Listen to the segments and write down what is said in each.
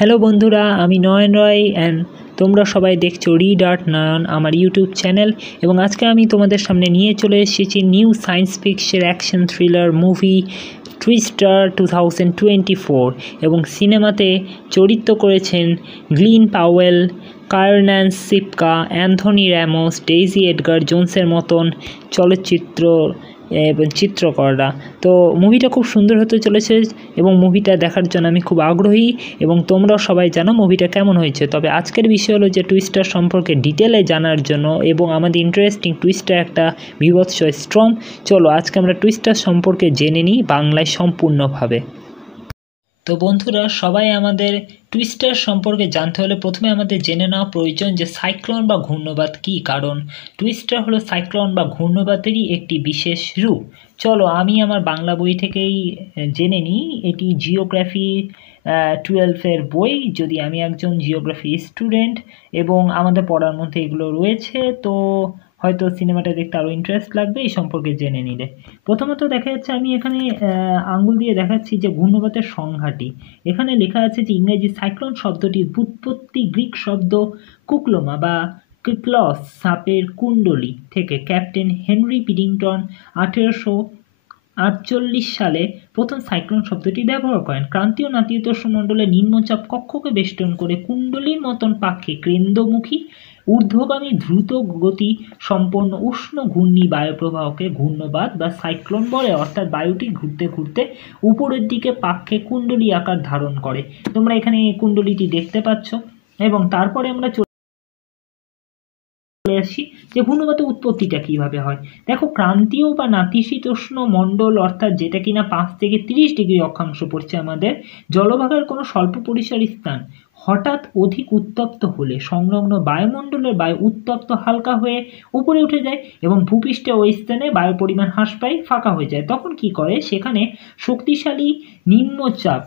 Hello বন্ধুরা, আমি নয়ন রয় and তোমরা সবাই দেখছো রিড আর্ট নয়ন আমার ইউটিউব চ্যানেল। এবং আজকে আমি তোমাদের সামনে নিয়ে চলে এসেছি new science fiction action thriller movie twister 2024। এবং সিনেমাতে চরিত্র করেছেন Glen Powell, Kiernan Shipka, Anthony Ramos, Daisy Edgar জোন্সের মতন চলচ্চিত্র এবং চিত্রকররা। তো মুভিটা খুব সুন্দর হতে চলেছে এবং মুভিটা দেখার জন্য আমি খুব আগ্রহী এবং তোমরাও সবাই জানো মুভিটা কেমন হয়েছে। তবে আজকের বিষয় হলো যে টুইস্টার সম্পর্কে ডিটেলে জানার জন্য এবং আমাদের ইন্টারেস্টিং টুইস্টার একটা বীভৎস স্ট্রং। চলো আজকে আমরা টুইস্টার সম্পর্কে জেনে নিই বাংলায় সম্পূর্ণভাবে। তো বন্ধুরা, সবাই আমাদের টুইস্টার সম্পর্কে জানতে হলে প্রথমে আমাদের জেনে নেওয়া প্রয়োজন যে সাইক্লোন বা ঘূর্ণবাত কী। কারণ টুইস্টার হলো সাইক্লোন বা ঘূর্ণবাতেরই একটি বিশেষ রূপ। চলো আমি আমার বাংলা বই থেকেই জেনে নিই। এটি জিওগ্রাফি 12-এর বই। যদি আমি একজন জিওগ্রাফি স্টুডেন্ট এবং আমাদের পড়ার মধ্যে এগুলো রয়েছে, তো হয়তো সিনেমাটা দেখতে আরও ইন্টারেস্ট লাগবে এই সম্পর্কে জেনে নিলে। প্রথমত দেখা যাচ্ছে, আমি এখানে আঙ্গুল দিয়ে দেখাচ্ছি যে ঘূর্ণবাতের সংজ্ঞাটি। এখানে লেখা আছে যে ইংরেজি সাইক্লোন শব্দটির ব্যুৎপত্তি গ্রিক শব্দ কুকলোমা বা কিক্লস সাপের কুণ্ডলী থেকে। ক্যাপ্টেন হেনরি পিডিংটন 1848 সালে প্রথম সাইক্লোন শব্দটি ব্যবহার করেন। ক্রান্তীয় নাতিশীতোষ্ণমণ্ডলে নিম্নচাপ কক্ষকে বেষ্টন করে কুণ্ডলীর মতন পাক্ষে কেন্দ্রমুখী ঊর্ধ্বগামী দ্রুত গতি সম্পন্ন উষ্ণ ঘূর্ণি বায়ুপ্রবাহকে ঘূর্ণবাত বা সাইক্লোন বলে। অর্থাৎ বায়ুটি ঘুরতে ঘুরতে উপরের দিকে পাক্ষে কুণ্ডলী আকার ধারণ করে। তোমরা এখানে কুণ্ডলীটি দেখতে পাচ্ছ। এবং তারপরে আমরা চলে আসি যে ঘূর্ণবাতের উৎপত্তিটা কিভাবে হয়। দেখো, ক্রান্তীয় বা নাতিশীতোষ্ণ মণ্ডল অর্থাৎ যেটা কিনা 5 থেকে 30 ডিগ্রি অক্ষাংশ পড়ছে আমাদের জলভাগের কোনো স্বল্প পরিসর স্থান হঠাৎ অধিক উত্তপ্ত হলে সংলগ্ন বায়ুমণ্ডলের বায়ু উত্তপ্ত হালকা হয়ে উপরে উঠে যায় এবং ভূপৃষ্ঠে ওই স্থানে বায়ু পরিমাণ হ্রাস পায়, ফাঁকা হয়ে যায়। তখন কি করে, সেখানে শক্তিশালী নিম্নচাপ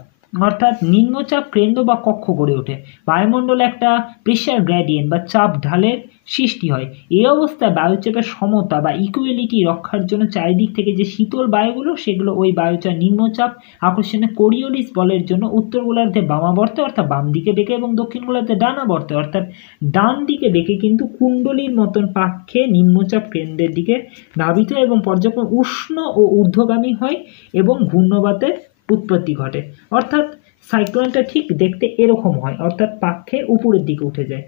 অর্থাৎ নিম্নচাপ কেন্দ্র বা কক্ষ গড়ে ওঠে। বায়ুমণ্ডলে একটা প্রেশার গ্রেডিয়েন্ট বা চাপ ঢালের সৃষ্টি হয়। এই অবস্থায় বায়ুচাপের সমতা বা ইকুয়ালিটি রক্ষার জন্য চারিদিক থেকে যে শীতল বায়ুগুলো সেগুলো ওই বায়ুচাপ নিম্নচাপ আকর্ষণে কোরিওলিস বলের জন্য উত্তর গোলার্ধে বামাবর্তে অর্থাৎ বাম দিকে বেঁকে এবং দক্ষিণ গোলার্ধে ডানাবর্তে অর্থাৎ ডান দিকে বেঁকে কিন্তু কুণ্ডলীর মতন পাক্ষে নিম্নচাপ কেন্দ্রের দিকে ধাবিত এবং পর্যটন উষ্ণ ও ঊর্ধ্বগামী হয় এবং ঘূর্ণবাতের উৎপত্তি ঘটে। অর্থাৎ সাইক্লোনটা ঠিক দেখতে এরকম হয়, অর্থাৎ পাক্ষে উপরের দিকে উঠে যায়।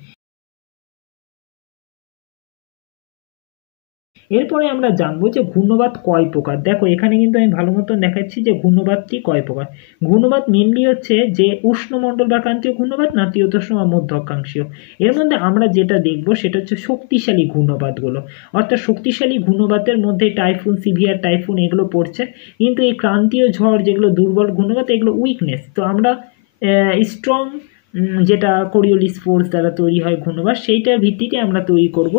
এরপরে আমরা জানবো যে ঘূর্ণবাত কয় প্রকার। দেখো এখানে কিন্তু আমি ভালো মতন দেখাচ্ছি যে ঘূর্ণবাতটি কয় প্রকার। ঘূর্ণবাত মেনলি হচ্ছে যে উষ্ণমণ্ডল বা ক্রান্তীয় ঘূর্ণবাত, নাতিশীতোষ্ণ বা মধ্য অক্ষাংশীয়। এর মধ্যে আমরা যেটা দেখবো সেটা হচ্ছে শক্তিশালী ঘূর্ণবাতগুলো। অর্থাৎ শক্তিশালী ঘূর্ণবাতের মধ্যে টাইফুন, সিভিয়ার টাইফুন এগুলো পড়ছে। কিন্তু এই ক্রান্তীয় ঝড় যেগুলো দুর্বল ঘূর্ণবাত এগুলো উইকনেস। তো আমরা স্ট্রং যেটা কোরিওলিস ফোর্স দ্বারা তৈরি হয় ঘূর্ণবাত, সেইটার ভিত্তিতে আমরা তৈরি করব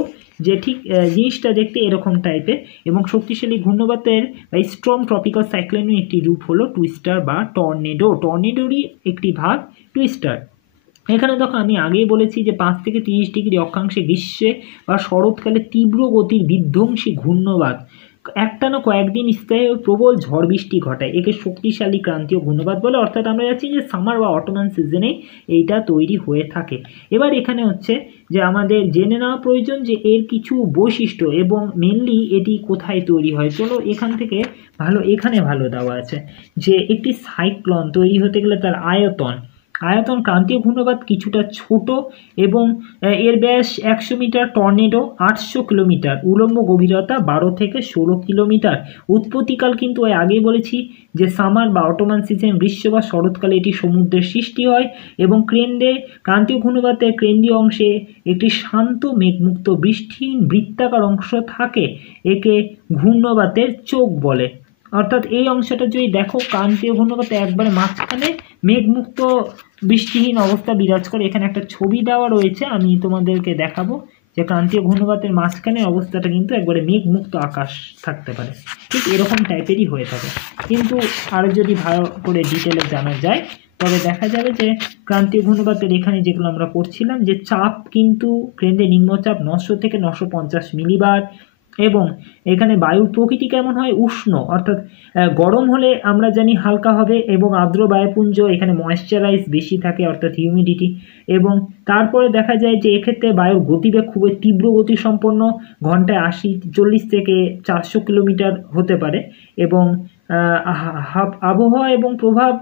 যে ঠিক জিনিসটা দেখতে এরকম টাইপের। এবং শক্তিশালী ঘূর্ণবাতের বা স্ট্রং ট্রপিক্যাল সাইক্লোনের একটি রূপ হলো টুইস্টার বা টর্নেডো। টর্নেডোরই একটি ভাগ টুইস্টার। এখানে দেখো আমি আগেই বলেছি যে 5 থেকে 30 ডিগ্রি অক্ষাংশে গ্রীষ্মে বা শরৎকালে তীব্র গতির বিধ্বংসী ঘূর্ণবাত একটানা কয়েকদিন স্থায়ী প্রবল ঝড় বৃষ্টি ঘটায়। একে শক্তিশালী ক্রান্তীয় ঘূর্ণবাত বলে। অর্থাৎ আমরা যাচ্ছি যে সামার বা অটোমান সিজনে এইটা তৈরি হয়ে থাকে। এবার এখানে হচ্ছে যে আমাদের জেনে নেওয়া প্রয়োজন যে এর কিছু বৈশিষ্ট্য এবং মেনলি এটি কোথায় তৈরি হয়। চলো এখান থেকে এখানে ভালো দেওয়া আছে যে একটি সাইক্লোন তৈরি হতে গেলে তার আয়তন ক্রান্তীয় ঘূর্ণবাত কিছুটা ছোট এবং এর ব্যাস 100 মিটার, টর্নেডো 800 কিলোমিটার, উলম্ব গভীরতা 12 থেকে 16 কিলোমিটার। উৎপত্তিকাল কিন্তু আগেই বলেছি যে সামার বা অটোমান সিজন, গ্রীষ্ম বা শরৎকালে এটি সমুদ্রের সৃষ্টি হয় এবং ক্রান্তীয় ঘূর্ণবাতের কেন্দ্রীয় অংশে একটি শান্ত মেঘমুক্ত বৃষ্টিহীন বৃত্তাকার অংশ থাকে। একে ঘূর্ণবাতের চোখ বলে। অর্থাৎ এই অংশটা যদি দেখো, ক্রান্তীয় ঘূর্ণবাতে একবারে মাঝখানে মেঘমুক্ত বৃষ্টিহীন অবস্থা বিরাজ করে। এখানে একটা ছবি দেওয়া রয়েছে, আমি তোমাদেরকে দেখাবো যে ক্রান্তীয় ঘূর্ণবাতের মাঝখানে অবস্থাটা কিন্তু একবারে মেঘমুক্ত আকাশ থাকতে পারে। ঠিক এরকম টাইপেরই হয়ে থাকে। কিন্তু আরও যদি ভালো করে ডিটেলে জানা যায় তবে দেখা যাবে যে ক্রান্তীয় ঘূর্ণবাতের এখানে যেগুলো আমরা পড়ছিলাম যে চাপ কিন্তু কেন্দ্রে নিম্নচাপ 900 থেকে 950 মিলিবার, এবং এখানে বায়ুর প্রকৃতি কেমন হয়, উষ্ণ, অর্থাৎ গরম হলে আমরা জানি হালকা হবে এবং আর্দ্র বায়ুপুঞ্জ, এখানে ময়েশ্চারাইজ বেশি থাকে অর্থাৎ হিউমিডিটি। এবং তারপরে দেখা যায় যে এক্ষেত্রে বায়ুর গতিবেগ খুবই তীব্র গতিসম্পন্ন, ঘন্টায় 40 থেকে 400 কিলোমিটার হতে পারে। এবং আবহাওয়া এবং প্রভাব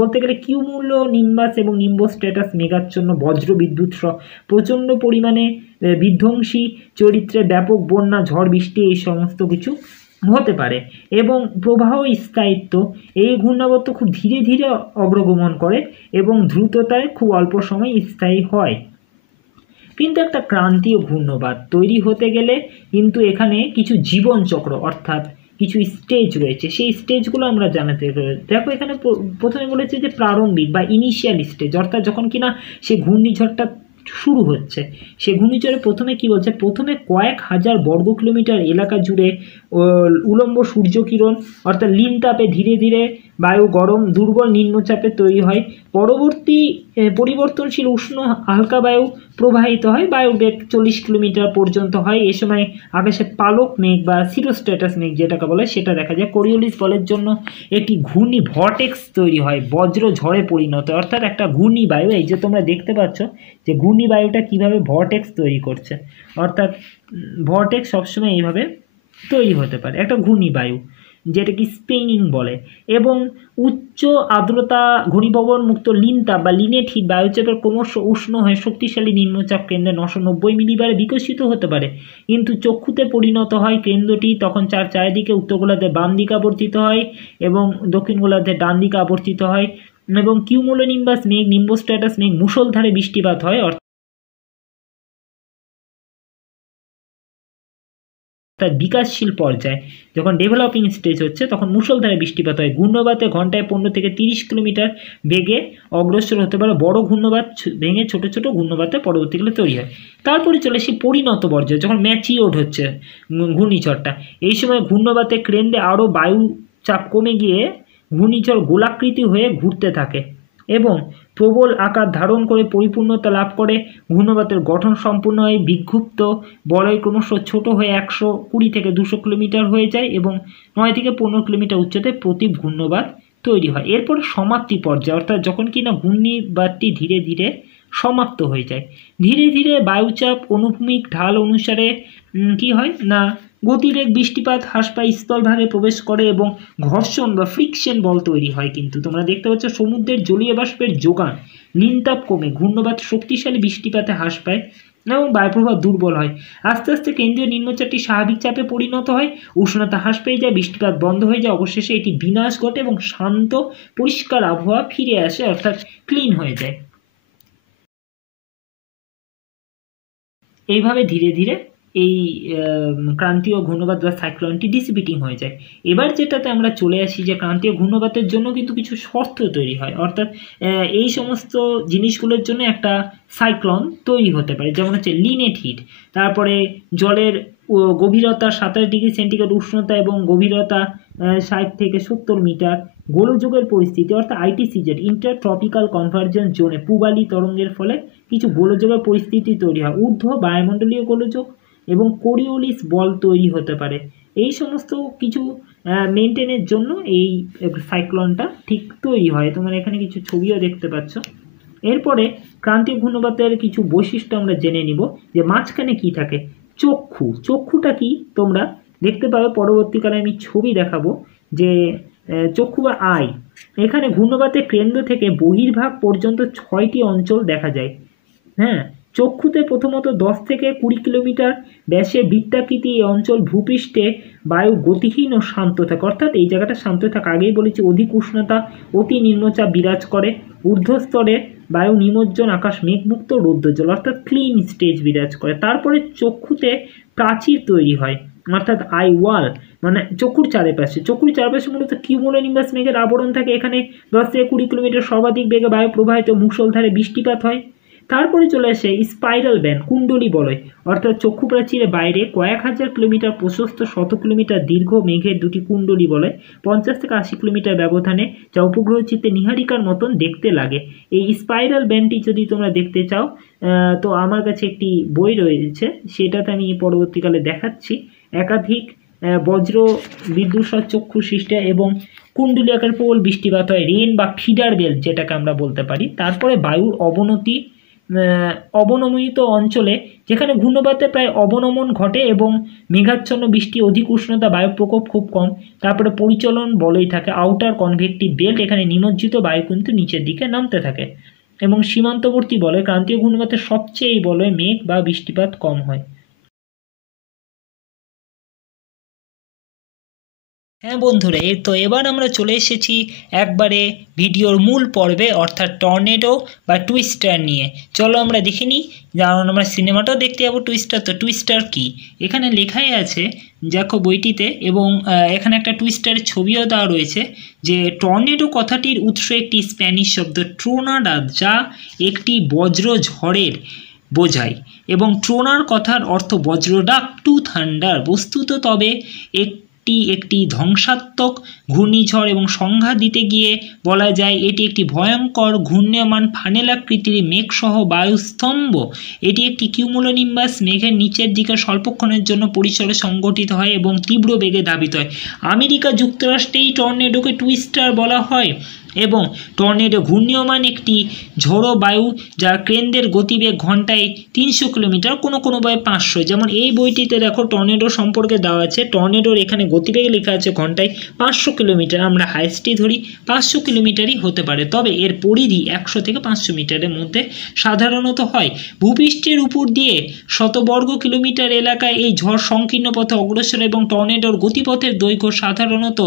বলতে গেলে কিউমুলো নিম্বাস এবং নিম্বোস্ট্যাটাস মেঘাচ্ছন্ন বজ্র বিদ্যুৎ সহ প্রচণ্ড পরিমাণে বিধ্বংসী চরিত্রে ব্যাপক বন্যা, ঝড় বৃষ্টি এই সমস্ত কিছু হতে পারে। এবং প্রবাহ স্থায়িত্ব, এই ঘূর্ণাবর্ত খুব ধীরে ধীরে অগ্রগমন করে এবং দ্রুততায় খুব অল্প সময় স্থায়ী হয়। কিন্তু একটা ক্রান্তীয় ঘূর্ণবাত তৈরি হতে গেলে কিন্তু এখানে কিছু জীবনচক্র অর্থাৎ কিছু স্টেজ রয়েছে, সেই স্টেজগুলো আমরা জানাতে হবে। দেখো এখানে প্রথমে বলেছে যে প্রারম্ভিক বা ইনিশিয়াল স্টেজ, অর্থাৎ যখন কিনা সে ঘূর্ণিঝড়টা শুরু হচ্ছে, সে ঘূর্ণিঝড়ে প্রথমে কি বলছে, প্রথমে কয়েক হাজার বর্গ কিলোমিটার এলাকা জুড়ে উলম্ব সূর্যকিরণ অর্থাৎ লিন তাপে ধীরে ধীরে বায়ু গরম দুর্বল নিম্নচাপে তৈরি হয়। পরবর্তী পরিবর্তনশীল উষ্ণ হালকা বায়ু প্রবাহিত হয়, বায়ুর বেগ 40 কিলোমিটার পর্যন্ত হয়। এ সময় আকাশে পালক মেঘ বা সিরোস্ট্যাটাস মেঘ যেটাকে বলে সেটা দেখা যায়। কোরিওলিস বলের জন্য একটি ঘূর্ণি ভর্টেক্স তৈরি হয়, বজ্র ঝড়ে পরিণত, অর্থাৎ একটা ঘূর্ণি বায়ু, এই যে তোমরা দেখতে পাচ্ছ যে ঘূর্ণি বায়ুটা কিভাবে ভর্টেক্স তৈরি করছে, অর্থাৎ ভর্টেক্স সবসময় এইভাবে তৈরি হতে পারে, একটা ঘূর্ণি বায়ু যেটাকে স্পিনিং বলে। এবং উচ্চ আর্দ্রতা ঘনীভবন মুক্ত লিনতাপ বা লিনেট হিট বায়ুচাপের ক্রমশ উষ্ণ হয়ে শক্তিশালী নিম্নচাপ কেন্দ্রে 990 মিলিবারে বিকশিত হতে পারে, কিন্তু চক্ষুতে পরিণত হয়। কেন্দ্রটি তখন চারিদিকে উত্তর গোলার্ধে বাম দিকে আবর্তিত হয় এবং দক্ষিণ গোলার্ধে ডান দিকে আবর্তিত হয়। এবং কিউমুলোনিম্বাস মেঘ, নিম্বোস্ট্যাটাস মেঘ মুষলধারে বৃষ্টিপাত হয়, অর্থাৎ বিকাশশীল পর্যায়ে যখন ডেভেলপিং স্টেজ হচ্ছে তখন মুষলধারে বৃষ্টিপাত হয়। ঘূর্ণবাতে ঘন্টায় 15 থেকে 30 কিলোমিটার বেগে অগ্রসর হতে পারে। বড় ঘূর্ণবাত ভেঙে ছোট ছোট ঘূর্ণবাতে পরবর্তীকালে তৈরি হয়। তারপরে চলে আসি পরিণত পর্যায়ে, যখন ম্যাচিওর্ড হচ্ছে ঘূর্ণিঝড়টা, এই সময় ঘূর্ণবাতে কেন্দ্রে আরও বায়ু চাপ কমে গিয়ে ঘূর্ণিঝড় গোলাকৃতি হয়ে ঘুরতে থাকে এবং প্রবল আকার ধারণ করে পরিপূর্ণতা লাভ করে। ঘূর্ণবাতের গঠন সম্পূর্ণ হয়, বিক্ষুব্ধ বলয় ক্রমশ ছোট হয়ে 120 থেকে 200 কিলোমিটার হয়ে যায় এবং 9 থেকে 15 কিলোমিটার উচ্চতায় প্রতি ঘূর্ণবাত তৈরি হয়। এরপরে সমাপ্তি পর্যায়ে, অর্থাৎ যখন কিনা ঘূর্ণিবাতটি ধীরে ধীরে সমাপ্ত হয়ে যায়, ধীরে ধীরে বায়ুচাপ অনুভূমিক ঢাল অনুসারে কি হয় না গতিবেগ বৃষ্টিপাত হ্রাস পায়, স্থলভাগে প্রবেশ করে এবং ঘর্ষণ বা ফ্রিকশন বল তৈরি হয়। কিন্তু তোমরা দেখতে পাচ্ছ সমুদ্রের জলীয় বাষ্পের যোগান, লিনতাপ কমে ঘূর্ণবাত শক্তিশালী বৃষ্টিপাতে হ্রাস পায় এবং বায়ুপ্রবাহ দুর্বল হয়। আস্তে আস্তে কেন্দ্রীয় নিম্নচাপটি স্বাভাবিক চাপে পরিণত হয়, উষ্ণতা হ্রাস পেয়ে যায়, বৃষ্টিপাত বন্ধ হয়ে যায়, অবশেষে এটি বিনাশ ঘটে এবং শান্ত পরিষ্কার আবহাওয়া ফিরে আসে, অর্থাৎ ক্লিন হয়ে যায়। এইভাবে ধীরে ধীরে এই ক্রান্তীয় ঘূর্ণবাত বা সাইক্লোনটি ডিসিপিটিং হয়ে যায়। এবার যেটাতে আমরা চলে আসি যে ক্রান্তীয় ঘূর্ণবাতের জন্য কিন্তু কিছু শর্ত তৈরি হয়, অর্থাৎ এই সমস্ত জিনিসগুলোর জন্য একটা সাইক্লোন তৈরি হতে পারে, যেমন হচ্ছে লিনেট হিট, তারপরে জলের গভীরতা 27 ডিগ্রি সেন্টিগ্রেড উষ্ণতা এবং গভীরতা 60 থেকে 70 মিটার, গোলযোগের পরিস্থিতি অর্থাৎ আইটিসিজেড ইন্টার ট্রপিক্যাল কনভার্জেন্স জোনে পূবালি তরঙ্গের ফলে কিছু গোলযোগের পরিস্থিতি তৈরি হয়, ঊর্ধ্ব বায়ুমণ্ডলীয় গোলযোগ এবং কোরিওলিস বল তৈরি হতে পারে। এই সমস্ত কিছু মেনটেনের জন্য এই সাইক্লোনটা ঠিক তৈরি হয়। তোমরা এখানে কিছু ছবিও দেখতে পাচ্ছ। এরপরে ক্রান্তীয় ঘূর্ণবাতের কিছু বৈশিষ্ট্য আমরা জেনে নিব, যে মাঝখানে কি থাকে, চক্ষুটা কি তোমরা দেখতে পাবে, পরবর্তীকালে আমি ছবি দেখাবো যে চক্ষু বা আই। এখানে ঘূর্ণবাতের কেন্দ্র থেকে বহির্ভাগ পর্যন্ত 6টি অঞ্চল দেখা যায়। হ্যাঁ, চক্ষুতে প্রথমত 10 থেকে 20 কিলোমিটার ব্যাসে বৃত্তাকৃতি এই অঞ্চল ভূপৃষ্ঠে বায়ু গতিহীন ও শান্ত থাকে, অর্থাৎ এই জায়গাটা শান্ত থাকে। আগেই বলেছি অধিক উষ্ণতা, অতি নিম্নচাপ বিরাজ করে, ঊর্ধ্বস্তরে বায়ু নিমজ্জন, আকাশ মেঘমুক্ত, রৌদ্রোজ্জ্বল, অর্থাৎ ক্লিন স্টেজ বিরাজ করে। তারপরে চক্ষুতে প্রাচীর তৈরি হয়, অর্থাৎ আই ওয়াল, মানে চক্ষুর চারপাশে মূলত কিউমুলোনিম্বাস মেঘের আবরণ থাকে। এখানে 10 থেকে 20 কিলোমিটার সর্বাধিক বেগে বায়ু প্রবাহিত, মুষলধারে বৃষ্টিপাত হয়। তারপরে চলে আসে স্পাইরাল ব্যান্ড, কুণ্ডলী বলয়, অর্থাৎ চক্ষু প্রাচীরের বাইরে কয়েক হাজার কিলোমিটার প্রশস্ত, 100 কিলোমিটার দীর্ঘ মেঘের দুটি কুণ্ডলী বলয়, 50 থেকে 80 কিলোমিটার ব্যবধানে, যা উপগ্রহ চিত্রে নীহারিকার মতন দেখতে লাগে। এই স্পাইরাল ব্যান্ডটি যদি তোমরা দেখতে চাও তো আমার কাছে একটি বই রয়েছে, সেটাতে আমি পরবর্তীকালে দেখাচ্ছি। একাধিক বজ্র বিদ্যুৎ চক্ষু সৃষ্টি এবং কুণ্ডলী আকারে প্রবল বৃষ্টিপাত হয়, রেন বা ফিডার বেল্ট যেটাকে আমরা বলতে পারি। তারপরে বায়ুর অবনমিত অঞ্চলে যেখানে ঘূর্ণবাতে প্রায় অবনমন ঘটে এবং মেঘাচ্ছন্ন বৃষ্টি, অধিক উষ্ণতা, বায়ু প্রকোপ খুব কম। তারপরে পরিচলন বলয় থাকে, আউটার কনভেক্টিভ বেল্ট, এখানে নিমজ্জিত বায়ু কিন্তু নিচের দিকে নামতে থাকে। এবং সীমান্তবর্তী বলয়, ক্রান্তীয় ঘূর্ণবাতের সবচেয়ে এই বলয়ে মেঘ বা বৃষ্টিপাত কম হয়। হ্যাঁ বন্ধুরা, এই তো এবার আমরা চলে এসেছি একবারে ভিডিওর মূল পর্বে, অর্থাৎ টর্নেডো বা টুইস্টার নিয়ে। চলো আমরা দেখে নিই, কারণ আমরা সিনেমাটাও দেখতে যাবো টুইস্টার। তো টুইস্টার কি, এখানে লেখাই আছে দেখো বইটিতে, এবং এখানে একটা টুইস্টারের ছবিও দেওয়া রয়েছে, যে টর্নেডো কথাটির উৎস একটি স্প্যানিশ শব্দ ট্রোনাডা, যা একটি বজ্র ঝড়ের বোঝায়, এবং ট্রোনার কথার অর্থ বজ্রডাক, টু থান্ডার। বস্তুত তবে একটি ধ্বংসাত্মক ঘূর্ণিঝড়, এবং সংজ্ঞা দিতে গিয়ে বলা যায় এটি একটি ভয়ঙ্কর ঘূর্ণায়মান ফানেলাকৃতির মেঘসহ বায়ুস্তম্ভ। এটি একটি কিউমুলোনিম্বাস মেঘের নিচের দিকে স্বল্পক্ষণের জন্য পরিসরে সংগঠিত হয় এবং তীব্র বেগে ধাবিত হয়। আমেরিকা যুক্তরাষ্ট্রে এই টর্নেডোকে টুইস্টার বলা হয়, এবং টর্নেডো ঘূর্ণীয়মান একটি ঝোড়ো বায়ু যার কেন্দ্রের গতিবেগ ঘন্টায় 300 কিলোমিটার, কোনো বয়ে 500। যেমন এই বইটিতে দেখো টর্নেডো সম্পর্কে দেওয়া আছে, টর্নেডোর এখানে গতিবেগ লেখা আছে ঘন্টায় 500 কিলোমিটার। আমরা হাইস্টই ধরি 500 কিলোমিটারই হতে পারে, তবে এর পরিধি 100 থেকে 500 মিটারের মধ্যে সাধারণত হয়। ভূপৃষ্ঠের উপর দিয়ে শতবর্গ কিলোমিটার এলাকায় এই ঝড় সংকীর্ণ পথে অগ্রসর, এবং টর্নেডোর গতিপথের দৈর্ঘ্য সাধারণত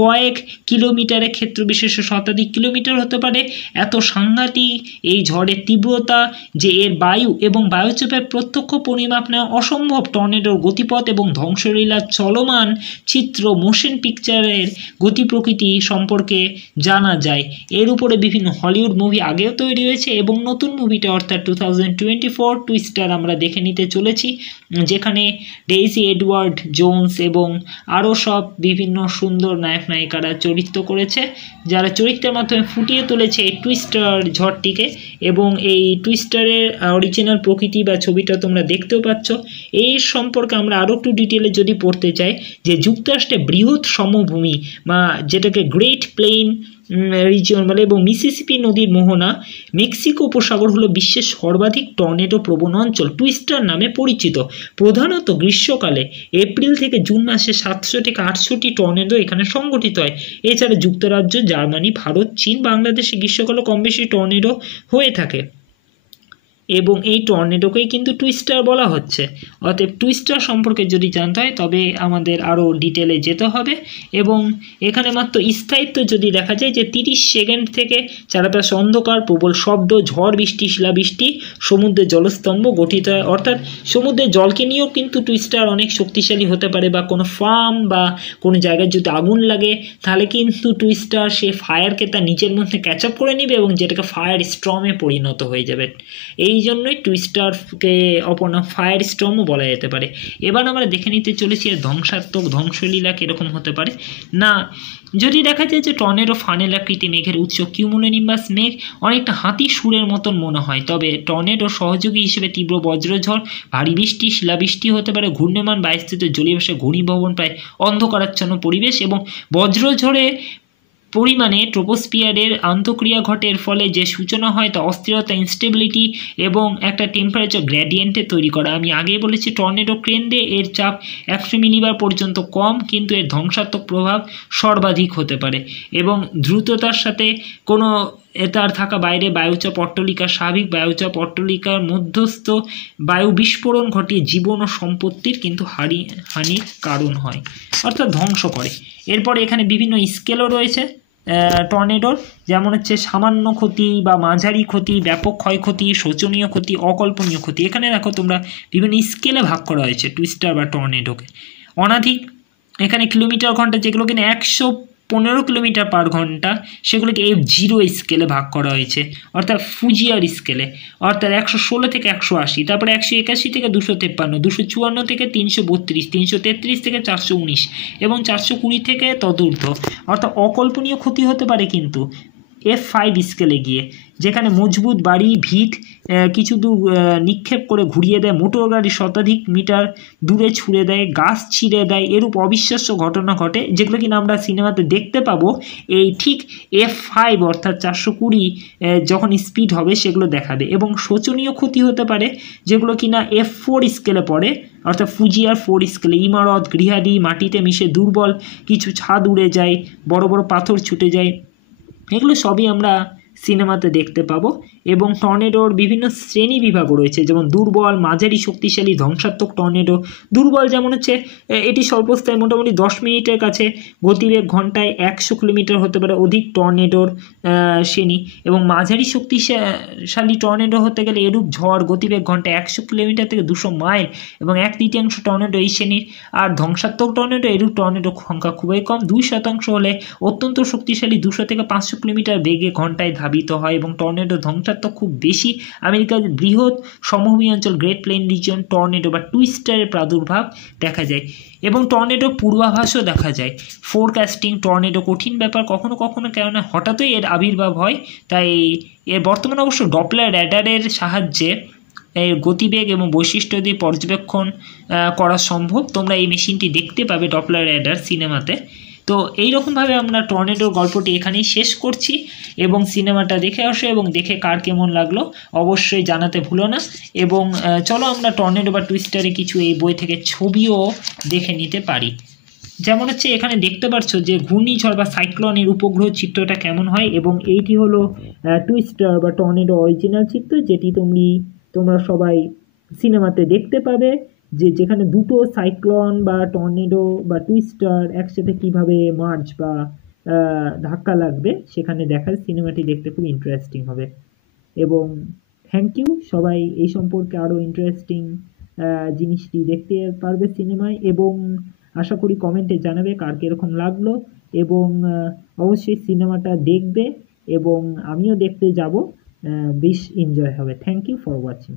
কয়েক কিলোমিটারের ক্ষেত্র বিশেষে শতাধিক কিলোমিটার হতে পারে। এত সাংঘাতিক এই ঝড়ের তীব্রতা যে এর বায়ু এবং বায়ুচাপের প্রত্যক্ষ পরিমাপ নেওয়া অসম্ভব। টর্নেডোর গতিপথ এবং ধ্বংসলীলার চলমান চিত্র মোশন পিকচারের গতি প্রকৃতি সম্পর্কে জানা যায়। এর উপরে বিভিন্ন হলিউড মুভি আগেও তৈরি হয়েছে, এবং নতুন মুভিটা অর্থাৎ 2024 টুইস্টার আমরা দেখে নিতে চলেছি, যেখানে ডেইসি এডওয়ার্ড জোন্স এবং আরও সব বিভিন্ন সুন্দর নায়ক নায়িকারা চরিত্র করেছে, যারা চরিত্রের মাধ্যমে ফুটিয়ে তুলেছে এই টুইস্টার ঝড়টিকে। এবং এই টুইস্টারের অরিজিনাল প্রকৃতি বা ছবিটা তোমরা দেখতেও পাচ্ছ। এই সম্পর্কে আমরা আরও একটু ডিটেলে যদি পড়তে চাই, যে যুক্তরাষ্ট্রে বৃহৎ সমভূমি বা যেটাকে গ্রেট প্লেন রিজিয়ন বলে, এবং মিসিসিপি নদীর মোহনা মেক্সিকো উপসাগর হলো বিশ্বের সর্বাধিক টর্নেডো প্রবণ অঞ্চল, টুইস্টার নামে পরিচিত। প্রধানত গ্রীষ্মকালে এপ্রিল থেকে জুন মাসে 700 থেকে 800টি টর্নেডো এখানে সংঘটিত হয়। এছাড়া যুক্তরাজ্য, জার্মানি, ভারত, চীন, বাংলাদেশে গ্রীষ্মকালে কম বেশি টর্নেডো হয়ে থাকে, এবং এই টর্নেডোকেই কিন্তু টুইস্টার বলা হচ্ছে। অতএব টুইস্টার সম্পর্কে যদি জানতে হয় তবে আমাদের আরও ডিটেলে যেতে হবে। এবং এখানে মাত্র স্থায়িত্ব যদি দেখা যায়, যে 30 সেকেন্ড থেকে চারপাশে অন্ধকার, প্রবল শব্দ, ঝড় বৃষ্টি, শিলাবৃষ্টি, সমুদ্রের জলস্তম্ভ গঠিত হয়। অর্থাৎ সমুদ্রের জলকে নিয়েও কিন্তু টুইস্টার অনেক শক্তিশালী হতে পারে, বা কোনো ফার্ম বা কোনো জায়গায় যদি আগুন লাগে তাহলে কিন্তু টুইস্টার সে ফায়ারকে তার নিজের মধ্যে ক্যাচ আপ করে নেবে, এবং যেটাকে ফায়ার স্টর্মে পরিণত হয়ে যাবে। এই জন্যই টুইস্টারকে অপরনাম ফায়ার স্টর্মও বলা যেতে পারে। এবার আমরা দেখে নিতে চলেছি এর ধ্বংসলীলা কীরকম হতে পারে। না, যদি দেখা যায় যে টর্নেডো ফানেলাকৃতি মেঘের উৎস কিউমুলোনিম্বাস মেঘ অনেকটা হাতি সুরের মতন মনে হয়, তবে টর্নেডোর সহযোগী হিসেবে তীব্র বজ্রঝড়, ভারী বৃষ্টি, শিলাবৃষ্টি হতে পারে। ঘূর্ণমান বায়ুস্থিত জলীয় ভাষায় ঘনীভবন, প্রায় অন্ধকারাচ্ছন্ন পরিবেশ, এবং বজ্রঝড়ে পরিমাণে ট্রোপোস্ফিয়ারের আন্তঃক্রিয়া ঘটে। এর ফলে যে সূচনা হয় তা অস্থিরতা, ইনস্টেবিলিটি এবং একটা টেম্পারেচার গ্রেডিয়েন্টে তৈরি করা। আমি আগেই বলেছি টর্নেডো কেন্দ্রে এর চাপ 100 মিলিবার পর্যন্ত কম, কিন্তু এর ধ্বংসাত্মক প্রভাব সর্বাধিক হতে পারে। এবং দ্রুততার সাথে কোনো তার থাকা বাইরে বায়ুচাপ অট্টলিকা, স্বাভাবিক বায়ুচাপ অট্টলিকার মধ্যস্থ বায়ু বিস্ফোরণ ঘটিয়ে জীবন ও সম্পত্তির কিন্তু হানির কারণ হয়, অর্থাৎ ধ্বংস করে। এরপরে এখানে বিভিন্ন স্কেলও রয়েছে টর্নেডোর, যেমন হচ্ছে সামান্য ক্ষতি বা মাঝারি ক্ষতি, ব্যাপক ক্ষয়ক্ষতি, শোচনীয় ক্ষতি, অকল্পনীয় ক্ষতি। এখানে দেখো তোমরা বিভিন্ন স্কেলে ভাগ করা হয়েছে টুইস্টার বা টর্নেডোকে। অনাধিক এখানে কিলোমিটার ঘন্টা, যেগুলো কিনা 115 কিলোমিটার পার ঘন্টা, সেগুলোকে F0 স্কেলে ভাগ করা হয়েছে, অর্থাৎ ফুজিয়ার স্কেলে, অর্থাৎ 116 থেকে 180, তারপরে 181 থেকে 253, 254 থেকে 332, 333 থেকে 419 এবং 420 থেকে তদূর্ধ্ব। অর্থাৎ অকল্পনীয় ক্ষতি হতে পারে কিন্তু F5 স্কেলে গিয়ে, যেখানে মজবুত বাড়ি, ভিত কিছু দূর নিক্ষেপ করে ঘুরিয়ে দেয়, মোটর গাড়ি শতাধিক মিটার দূরে ছুড়ে দেয়, গাছ ছিঁড়ে দেয়, এরূপ অবিশ্বাস্য ঘটনা ঘটে, যেগুলো কিনা আমরা সিনেমাতে দেখতে পাবো এই ঠিক F5 অর্থাৎ 420 যখন স্পিড হবে সেগুলো দেখাবে। এবং শোচনীয় ক্ষতি হতে পারে যেগুলো কিনা F4 স্কেলে পড়ে, অর্থাৎ ফুজিয়ার 4 স্কেলে। ইমারত, গৃহাদি মাটিতে মিশে দুর্বল কিছু ছাদ উড়ে যায়, বড় বড় পাথর ছুটে যায়, এগুলো সবই আমরা সিনেমাতে দেখতে পাবো। এবং টর্নেডোর বিভিন্ন শ্রেণী বিভাগও রয়েছে, যেমন দুর্বল, মাঝারি, শক্তিশালী, ধ্বংসাত্মক টর্নেডো। দুর্বল যেমন হচ্ছে এটি স্বল্পস্থায়ী, মোটামুটি 10 মিনিটের কাছে, গতিবেগ ঘন্টায় 100 কিলোমিটার হতে পারে, অধিক টর্নেডোর শ্রেণী। এবং মাঝারি শক্তিশালী টর্নেডো হতে গেলে এরূপ ঝড়, গতিবেগ ঘন্টায় 100 কিলোমিটার থেকে 200 মাইল এবং 1/3 টর্নেডো এই শ্রেণীর। আর ধ্বংসাত্মক টর্নেডো, এরূপ টর্নেডো সংখ্যা খুবই কম, 2% হলে অত্যন্ত শক্তিশালী 200 থেকে 500 কিলোমিটার বেগে ঘন্টায় ধাবিত হয়। এবং টর্নেডো ধ্বংসাত্মক খুব বেশি। আমেরিকার বৃহৎ সমভূমি অঞ্চল গ্রেট প্লেন রিজন টর্নেডো বা টুইস্টারের প্রাদুর্ভাব দেখা যায়। এবং টর্নেডো পূর্বাভাসও দেখা যায়। ফোরকাস্টিং টর্নেডো কঠিন ব্যাপার কখনো কখনো, কেননা হঠাৎই এর আবির্ভাব হয়। তাই এর বর্তমানে অবশ্য ডপলার র্যাডারের সাহায্যে এর গতিবেগ এবং বৈশিষ্ট্য দিয়ে পর্যবেক্ষণ করা সম্ভব। তোমরা এই মেশিনটি দেখতে পাবে ডপলার র্যাডার সিনেমাতে। তো এইরকমভাবে আমরা টর্নেডোর গল্পটি এখানেই শেষ করছি। এবং সিনেমাটা দেখে আসো এবং দেখে কার কেমন লাগলো অবশ্যই জানাতে ভুলো না। এবং চলো আমরা টর্নেডো বা টুইস্টারে কিছু এই বই থেকে ছবিও দেখে নিতে পারি। যেমন হচ্ছে এখানে দেখতে পাচ্ছ যে ঘূর্ণিঝড় বা সাইক্লোনের উপগ্রহ চিত্রটা কেমন হয়। এবং এইটি হলো টুইস্টার বা টর্নেডো অরিজিনাল চিত্র, যেটি তোমরা সবাই সিনেমাতে দেখতে পাবে, যেখানে দুটো সাইক্লোন বা টর্নেডো বা টুইস্টার একসাথে কিভাবে মার্চ বা ধাক্কা লাগবে সেখানে দেখার। সিনেমাটি দেখতে খুব ইন্টারেস্টিং হবে। এবং থ্যাংক ইউ, সবাই এই সম্পর্কে আরও ইন্টারেস্টিং জিনিসটি দেখতে পারবে সিনেমায়। এবং আশা করি কমেন্টে জানাবে কার কীরকম লাগলো। এবং অবশ্যই সিনেমাটা দেখবে এবং আমিও দেখতে যাব, বেশ এনজয় হবে। Thank you for watching.